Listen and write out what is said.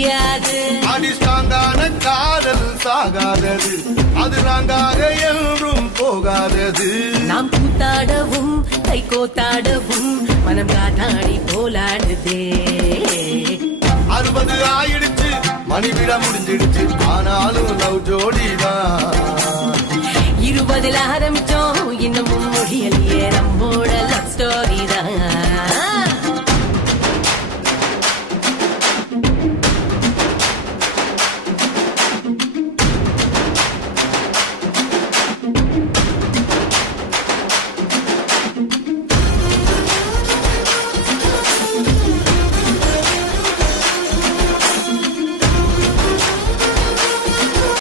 தெரியாது. அடிஸ்டாங்கான காதல் சாகாதது, அது நாங்காக என்றும் போகாதது. நாம் கூத்தாடவும் கை கோத்தாடவும் மனம் காத்தாடி போலாடுதே. 60 ஆயிடுச்சு, மணிவிட முடிஞ்சிடுச்சு, ஆனாலும் லவ் ஜோடிதான்.